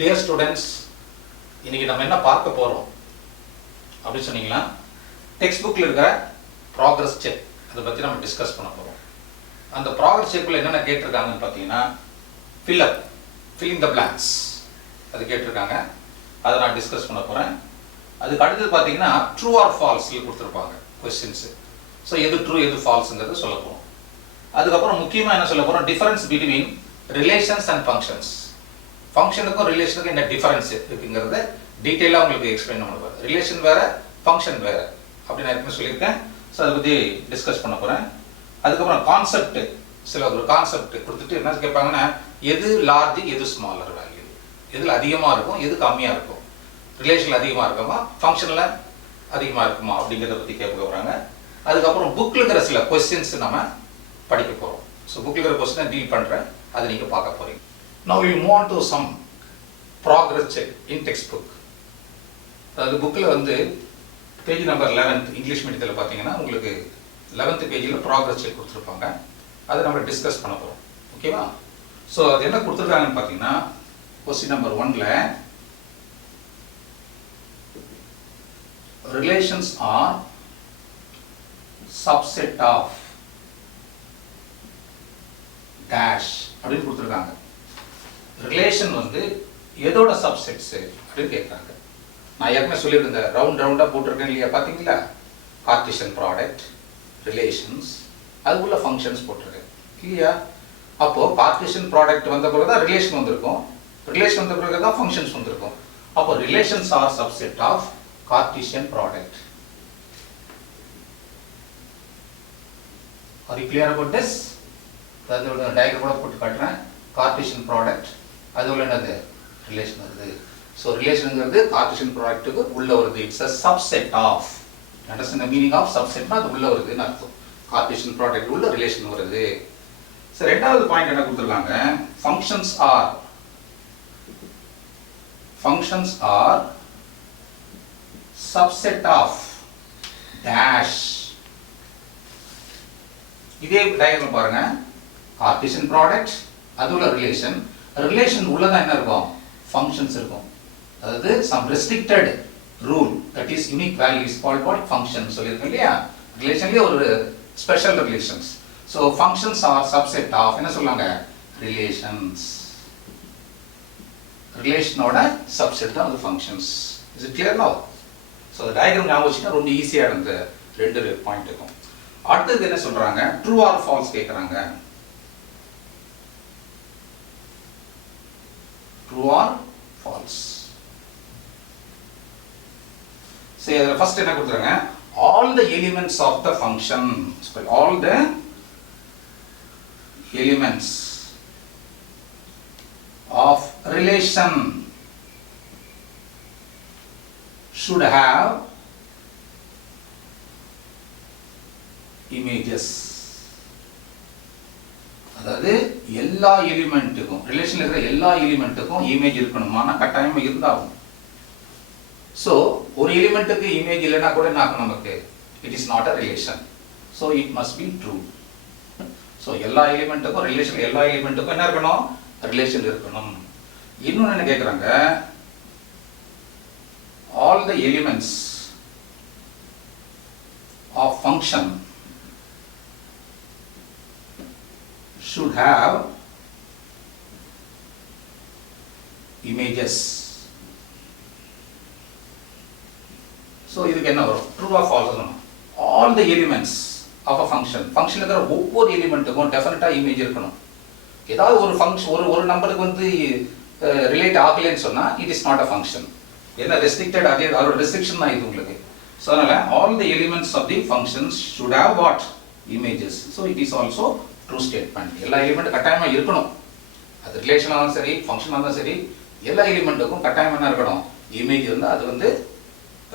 Dear students, இன்னைக்கு நம்ம என்ன பார்க்க போறோம் அப்படி சொன்னீங்களா? டெக்ஸ்ட் புக்ல இருக்கிற ப்ராக்ரஸ் செக் அதை பத்தி நம்ம டிஸ்கஸ் பண்ண போறோம். அந்த ப்ராக்ரஸ் செக்ல என்னென்ன கேட்டிருக்காங்கன்னு பார்த்தீங்கன்னா filling the blanks அது கேட்டிருக்காங்க. அதை நான் டிஸ்கஸ் பண்ண போறேன். அதுக்கு அடுத்தது பார்த்தீங்கன்னா ட்ரூ ஆர் ஃபால்ஸ்ல கொடுத்துருப்பாங்க கொஸ்டின்ஸ். ஸோ எது ட்ரூ எது ஃபால்ஸுங்கிறது சொல்ல போறோம். அதுக்கப்புறம் முக்கியமாக என்ன சொல்ல போறோம், difference between relations and functions. ஃபங்க்ஷனுக்கும் ரிலேஷனுக்கும் என்ன டிஃபரன்ஸ் இருக்குங்கிறத டீட்டெயிலாக உங்களுக்கு எக்ஸ்பிளைன் பண்ண போகிறேன். ரிலேஷன் வேற ஃபங்க்ஷன் வேற அப்படி நான் ஏற்கனவே சொல்லியிருக்கேன். ஸோ அதை பற்றி டிஸ்கஸ் பண்ண போகிறேன். அதுக்கப்புறம் கான்செப்ட், சில ஒரு கான்செப்ட் கொடுத்துட்டு என்ன கேட்பாங்கன்னா எது லார்ஜ் எது ஸ்மாலர் வேல்யூ, எதில் அதிகமாக இருக்கும் எது கம்மியாக இருக்கும், ரிலேஷனில் அதிகமாக இருக்குமா ஃபங்க்ஷனில் அதிகமாக இருக்குமா அப்படிங்கிறத பற்றி கேட்க போகிறாங்க. அதுக்கப்புறம் புக்கில் இருக்கிற சில கொஸ்டின்ஸ் நம்ம படிக்க போகிறோம். ஸோ புக்கில் இருக்கிற கொஸ்டினை டீல் பண்ணுறேன், அதை நீங்கள் பார்க்க போகிறீங்க. Now we move on to some progress check in textbook. அதாவது புக்கில் வந்து பேஜ் நம்பர் 11 இங்கிலீஷ் மீடியத்தில் பார்த்தீங்கன்னா உங்களுக்கு 11th பேஜில் ப்ராக்ரஸ் செக் கொடுத்துருப்பாங்க. அதை நம்ம டிஸ்கஸ் பண்ண போகிறோம். ஓகேவா? ஸோ அது என்ன கொடுத்துருக்காங்கன்னு பார்த்தீங்கன்னா கொஸ்டின் நம்பர் 1ல relations are subset of dash அப்படின்னு கொடுத்துருக்காங்க. ரிலேஷன் வந்து எதோட சப்செட்ஸ் அப்படின்னு கேட்குறாங்க. நான் ஏற்கனவே சொல்லியிருந்தேன், ரவுண்டாக போட்டிருக்கேன் இல்லையா, பார்த்தீங்களா? கார்ட்டீசியன் ப்ராடக்ட், ரிலேஷன்ஸ், அதுக்குள்ள ஃபங்க்ஷன்ஸ் போட்டிருக்கேன் இல்லையா? அப்போது கார்ட்டீசியன் ப்ராடக்ட் வந்த பிறகு தான் ரிலேஷன் வந்திருக்கும், ரிலேஷன் வந்த பிறகு தான் ஃபங்க்ஷன்ஸ் வந்திருக்கும். அப்போ relations are subset of Cartesian product. Are you clear about this? அதாவது டயக்ராம் கூட போட்டு காட்டுறேன். கார்ட்டீசியன் ப்ராடக்ட் அது உள்ள என்னது ரிலேஷன் வருது. ஸோ ரிலேஷனுங்கிறது கார்ட்டீசியன் ப்ராடக்ட்டுக்கு உள்ள வருது. It's a subset of. Understand the meaning of சப்செட்னா அது உள்ள வருதுன்னு அர்த்தம். கார்ட்டீசியன் ப்ராடக்ட் உள்ள ரிலேஷன் வருது. ஸோ ரெண்டாவது பாயிண்ட் என்ன கொடுத்துருக்காங்க, functions are subset of dash. இதே டயக்ராம் பாருங்க, கார்ட்டீசியன் ப்ராடக்ட் அது உள்ள ரிலேஷன் உள்ளதான் என்ன இருக்கும், ஃபங்க்ஷன்ஸ் இருக்கும். அதாவது some restricted rule that is unique value is called what function சொல்லியிருக்கோம் இல்லையா? ரிலேஷன்லயே ஒரு special relations. So functions are subset of என்ன சொல்லுவாங்க, ரிலேஷன்ஸ். ரிலேஷனோட சப்செட் தான் அது functions. Is it clear now? So diagram ஞாபகம் வச்சுன்னா ரொம்ப ஈஸியாக இருந்த ரெண்டு பாயிண்ட் இருக்கும். அடுத்தது என்ன சொல்றாங்க, ட்ரூ ஆர் ஃபால்ஸ் கேட்குறாங்க. True or false? So first என்ன கொடுத்துறாங்க, all the elements of the function, all the elements of relation should have images. அதாவது எல்லா எலிமெண்ட்டுக்கும், ரிலேஷன்ல இருக்கிற எல்லா எலிமெண்ட்டுக்கும் இமேஜ் இருக்கணுமானா கட்டாயமா இருந்தாகும். ஸோ ஒரு எலிமெண்ட்டுக்கு இமேஜ் இல்லைன்னா கூட என்ன ஆகும் நமக்கு, it is not a relation. So it must be true. So எல்லா எலிமெண்ட்டுக்கும் ரிலேஷன், எல்லா எலிமெண்ட்டுக்கும் என்ன இருக்கணும், ரிலேஷன் இருக்கணும். இன்னொன்று என்ன கேட்குறாங்க, all the elements of function should have images. So இதுக்கு என்ன வரும், true or false? all the elements of a function, ஃபங்க்ஷன்ல இருக்கிற ஒவ்வொரு எலிமெண்ட்டுக்கும் டெஃபினட்டா இமேஜ் இருக்கணும். ஏதாவது ஒரு ஃபங்க்ஷன் ஒரு நம்பருக்கு வந்து ரிலேட் ஆகலைன்னு சொன்னா it is not a function. என்ன ரெஸ்ட்ரிக்டட், அதே அதோட ரெஸ்ட்ரிக்ஷன் தான் இது உங்களுக்கு. ஸோ அதனால all the elements of the functions should have what, images. So it is also true statement. எல்லா எலிமெண்ட் கட்டாயமா இருக்கணும். அது ரிலேஷனாக இருந்தாலும் சரி, ஃபங்க்ஷனாக இருந்தாலும் சரி, எல்லா எலிமெண்ட்டுக்கும் கட்டாயம் என்ன இருக்கணும், இமேஜ் இருந்தால் அது வந்து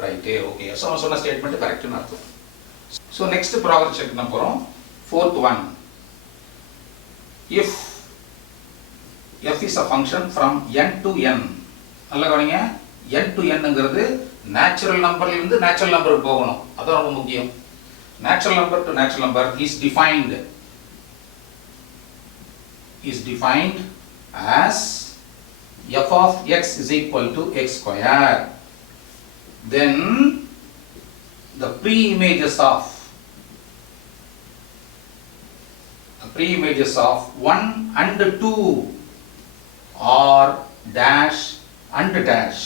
ரைட்டு, ஓகே. ஸோ அவன் சொன்ன ஸ்டேட்மெண்ட் கரெக்டுன்னு அர்த்தம். ஸோ நெக்ஸ்ட் ப்ராக்ரஸ் செக் பண்ண போகிறோம். 4th one, if f is a function from n to n. நல்லா கவனிங்க, n to nங்கிறது நேச்சுரல் நம்பர்ல இருந்து நேச்சுரல் நம்பருக்கு போகணும். அதான் ரொம்ப முக்கியம். Natural number to natural number is defined as f of x is equal to x square, then the pre-images of 1 and 2 are dash and dash.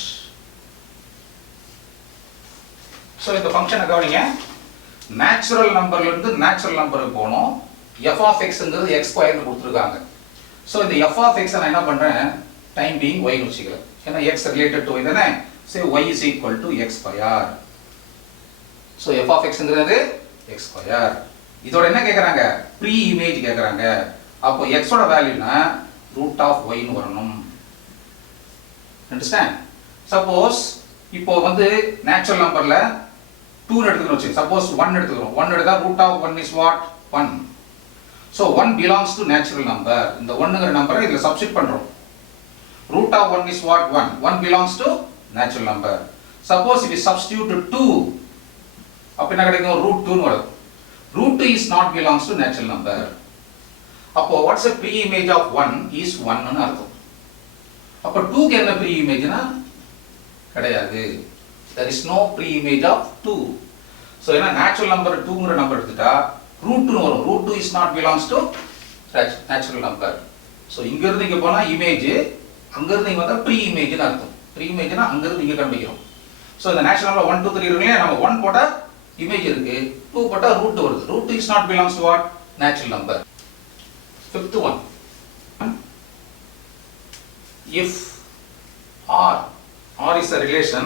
So இந்த ஃபங்க்ஷனை கவனிங்க, நேச்சுரல் நம்பர்ல இருந்து நேச்சுரல் நம்பருக்கு போனோம். f of x ங்கிறது x ஸ்கொயர்னு கொடுத்துருக்காங்க. ஸோ இந்த f of x நான் என்ன பண்றேன், டைம் பீயிங் y னு வச்சுக்கிறேன். ஏன்னா x ரிலேட்டட் டு y தானே, so y is equal to x square. So f of x ங்கிறது x ஸ்கொயர். இதோட என்ன கேக்குறாங்க, ப்ரீ இமேஜ் கேக்குறாங்க. அப்போ x ஓட வேல்யூனா ரூட் ஆஃப் y னு வரணும். அண்டர்ஸ்டாண்ட்? சப்போஸ் இப்போ வந்து நேச்சுரல் நம்பர்ல 2 னு எடுத்துக்கணும் வச்சு, சப்போஸ் 1 எடுத்துக்கிறோம். 1 எடுத்தா root of 1 is what, 1. So 1 belongs to natural number. இந்த 1ங்கற நம்பரை இதுல சப்ஸ்டிட் பண்றோம். Root of 1 is what, 1. 1 belongs to natural number. Suppose if we substitute 2, அப்ப என்ன கிடைக்கும், root 2 னு வரும். Root 2 is not belongs to natural number. அப்போ what's the pre-image of 1 is 1 னு அர்த்தம். அப்ப 2 க்கு என்ன pre-imageனா கிடையாது. There is no pre-image of 2. So ஏன்னா natural number 2ங்கற நம்பர் எடுத்துட்டா root 2 னு வரும். root 2 is not belongs to natural number. So இங்க இருந்து இங்க போனா இமேஜ், அங்க இருந்து இங்க வந்தா pre-image னு அர்த்தம். pre-imageனா அங்க இருந்து இங்க கண்டுபிடிக்கிறோம். So இந்த natural number 1 2 3 இருக்குல்ல, நம்ம 1 போட்டா இமேஜ் இருக்கு, 2 போட்டா root வருது. root is not belongs to what, natural number. Fifth one, if R is a relation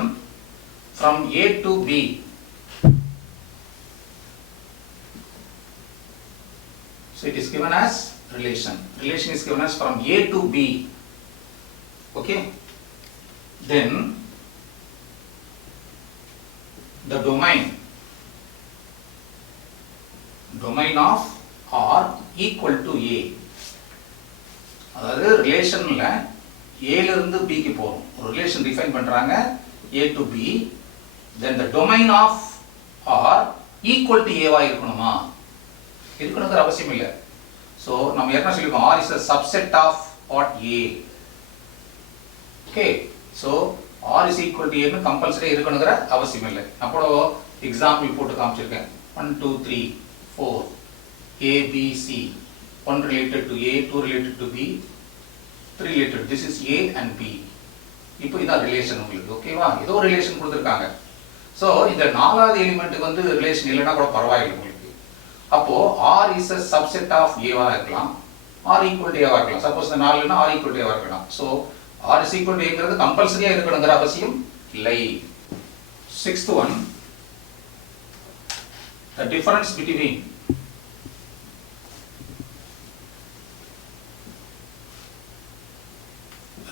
from A to B, so it is given as relation is given as from A to B, okay, then the domain of R equal to A. அதாவது ரிலேஷன்ல A ல இருந்து B க்கு போறோம், ஒரு relation define பண்றாங்க A to B, then the domain of R equal to A வா இருக்கணுமா, இருக்கணுங்கிற அவசியம் இல்லை. So நம்ம என்ன சொல்லிருக்கோம், R is a subset of what, A. Okay, so R is equal to A னு கம்பல்சரி இருக்கணுங்கிற அவசியம் இல்லை. அப்போ எக்ஸாம்பிள் போட்டு காமிச்சிருக்கேன். 1 2 3 4 A B C, 1 related to A, 2 related to B, 3 related, this is A and B. இப்போ இதான் relation உங்களுக்கு, ஓகேவா? ஏதோ ரிலேஷன் கொடுத்திருக்காங்க. சோ இந்த நாலாவது எலிமெண்ட்டுக்கு வந்து ரிலேஷன் இல்லைன்னா கூட பரவாயில்லை உங்களுக்கு. அப்போ R is a subset of A வா இருக்கலாம், R equal to A வா இருக்கலாம். சப்போஸ் இந்த 4 னா R equal to A வா இருக்கலாம். So R is equal to A ங்கிறது கம்பல்சரியா இருக்கணும்ங்கற அவசியம் இல்லை. Sixth one, the difference between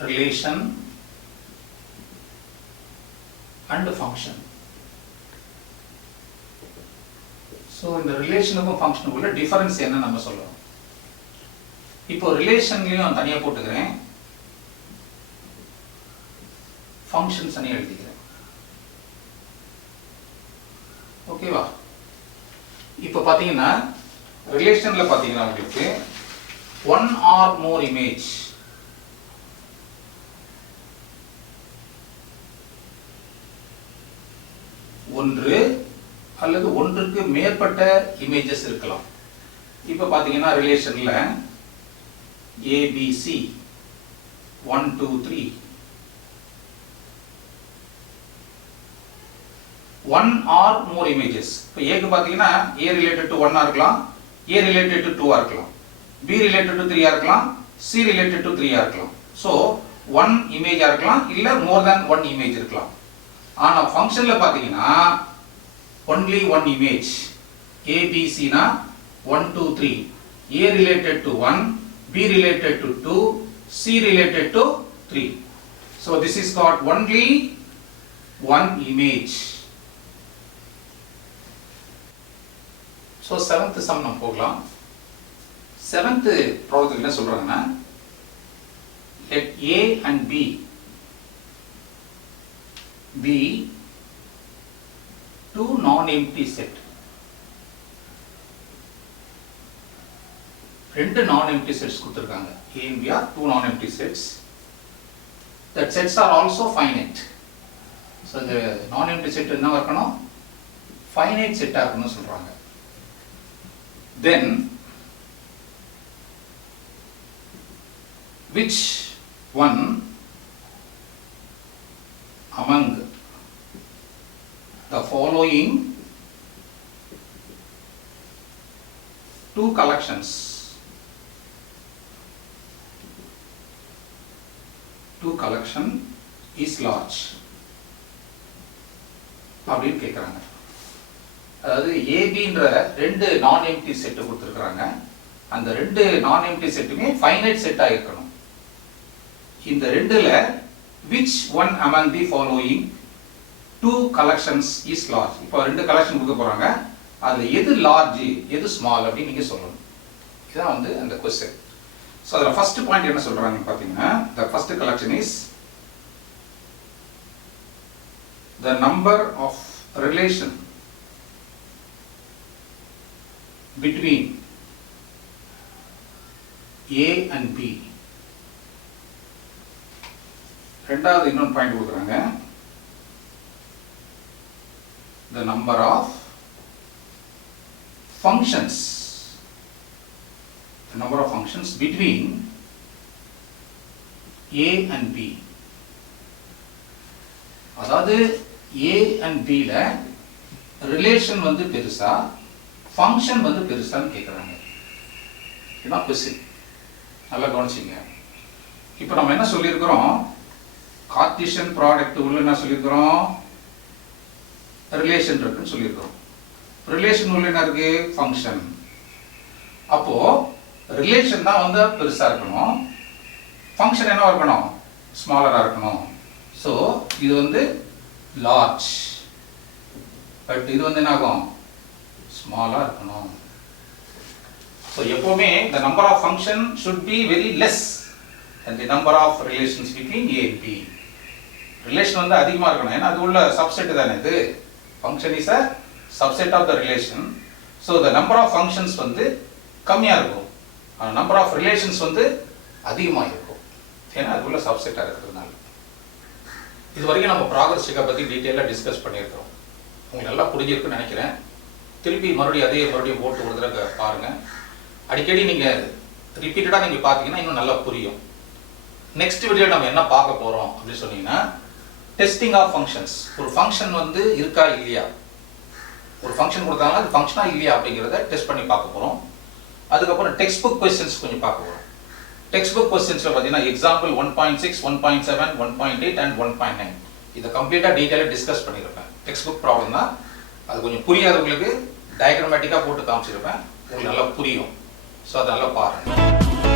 relation and function. So இந்த ரிலேஷனுக்கும் ஃபங்க்ஷனுக்கும் உள்ள டிஃபரன்ஸ் என்ன நம்ம சொல்லலாம். இப்போ ரிலேஷன்லயும் தனியா போட்டுக்கிறேன், ஃபங்க்ஷன்ஸ் தனியா எழுதிக்கிறேன், ஓகேவா? இப்போ பாத்தீங்கன்னா ரிலேஷன்ல பாத்தீங்கன்னா உங்களுக்கு one or more image, ஒன்று அல்லது ஒன்றுக்கு மேற்பட்ட இமேஜஸ் இருக்கலாம். இப்போ பாத்தீங்கன்னா ரிலேஷன்ல ABC 1 2 3, 1 or more images. இப்போ A க்கு பாத்தீங்கன்னா A related to 1 ஆ இருக்கலாம், A related to 2 ஆ இருக்கலாம், B related to 3 ஆ இருக்கலாம், C related to 3 ஆ இருக்கலாம். So 1 image ஆ இருக்கலாம், இல்ல more than 1 image இருக்கலாம். ஆனா ஃபங்க்ஷன்ல பாத்தீங்கன்னா only one image, A B C னா 1 2 3, A related to 1, B related to 2, C related to 3. So this is got only one image. So seventh sum நம்ம போகலாம். Seventh ப்ராப்ளத்துல என்ன சொல்றாங்கன்னா, let A and B be two non-empty set. ரெண்டு non-empty sets கொடுத்திருக்காங்க. A and B are two non-empty sets. that sets are also finite. So the non-empty set என்ன இருக்கணும், finite set இருக்கணும்னு சொல்றாங்க. Then which one among the following two collections is large அப்படின்னு கேட்குறாங்க. அதாவது ஏபின்ற ரெண்டு நான் எம்டி செட்டு கொடுத்துருக்குறாங்க. அந்த ரெண்டு நான் எம்டி செட்டுமே ஃபைனைட் செட்டாக இருக்கணும். இந்த ரெண்டுல which one among the following two collections is large? இப்போ ரெண்டு கலெக்ஷன் கொடுக்க போறாங்க. அதுல எது லார்ஜ் எது ஸ்மால் அப்படின்னு நீங்க சொல்லணும். இதான் வந்து அந்த क्वेश्चन. சோ அதுல ஃபர்ஸ்ட் பாயிண்ட் என்ன சொல்றாங்க பாத்தீங்கன்னா, the first collection is the number of relation between A and B. ரெண்டாவது இன்னொரு பாயிண்ட் கொடுக்குறாங்க, the number of functions between A and B. அதாவது A and B ல ரிலேஷன் வந்து பெருசா ஃபங்க்ஷன் வந்து பெருசான்னு கேட்குறாங்க. இதுதான் கொஸ்டின். நல்லா கவனிச்சிங்க. இப்போ நம்ம என்ன சொல்லியிருக்கிறோம், கார்ட்டீசியன் ப்ராடக்ட் உள்ள என்ன சொல்லியிருக்கிறோம், ரிலேஷன் இருக்குன்னு சொல்லியிருக்கிறோம். ரிலேஷன் உள்ள என்ன இருக்கு, ஃபங்க்ஷன். அப்போ ரிலேஷன் தான் வந்து பெருசா இருக்கணும், ஃபங்க்ஷன் என்ன இருக்கணும், ஸ்மாலரா இருக்கணும். ஸோ இது வந்து லார்ஜ், பட் இது வந்து என்ன ஆகும், ஸ்மாலா இருக்கணும். ஸோ எப்பவுமே the number of function should be very less than the number of relations between A and B. Relation வந்து அதிகமா இருக்கணும், ஏன்னா அது உள்ள சப்செட் தானே இது. Function is a subset of the relation. So the number of functions வந்து கம்மியா இருக்கும், number of relations வந்து அதிகமா இருக்கும், ஏன்னா அது உள்ள சப்செட்டா இருக்கிறதுனால. இது வரைக்கும் நம்ம ப்ராக்ரஸ் செக்கை பத்தி டீட்டெயிலா டிஸ்கஸ் பண்ணியிருக்கிறோம். உங்களுக்கு நல்லா புரிஞ்சிருக்குன்னு நினைக்கிறேன். திருப்பி மறுபடியும் போட்டு ஒரு தடவை பாருங்க. அடிக்கடி நீங்க ரிப்பீட்டடா நீங்க பாத்தீங்கன்னா இன்னும் நல்லா புரியும். நெக்ஸ்ட் வீடியோ நம்ம என்ன பார்க்க போறோம் அப்படின்னு சொன்னீங்கன்னா, டெஸ்டிங் ஆஃப் ஃபங்க்ஷன்ஸ். ஒரு ஃபங்க்ஷன் வந்து இருக்கா இல்லையா, ஒரு ஃபங்க்ஷன் கொடுத்தாங்கன்னா அது ஃபங்க்ஷனா இல்லையா அப்படிங்கிறத டெஸ்ட் பண்ணி பார்க்க போறோம். அதுக்கப்புறம் டெக்ஸ்ட் புக் கொஸ்டின்ஸ் கொஞ்சம் பார்க்க போறோம். டெக்ஸ்ட் புக் கொஸ்டின்ஸ்ல பார்த்தீங்கன்னா எக்ஸாம்பிள் 1.6, 1.7, 1.8 அண்ட் 1.9 இதை கம்ப்ளீட்டா டீட்டெயிலாக டிஸ்கஸ் பண்ணியிருப்பேன். டெக்ஸ்ட் புக் ப்ராப்ளம் தான், அது கொஞ்சம் புரியாதவங்களுக்கு டயக்ராமேட்டிக்காக போட்டு காமிச்சிருப்பேன், உங்களுக்கு நல்லா புரியும். ஸோ அதை நல்லா பாருங்க.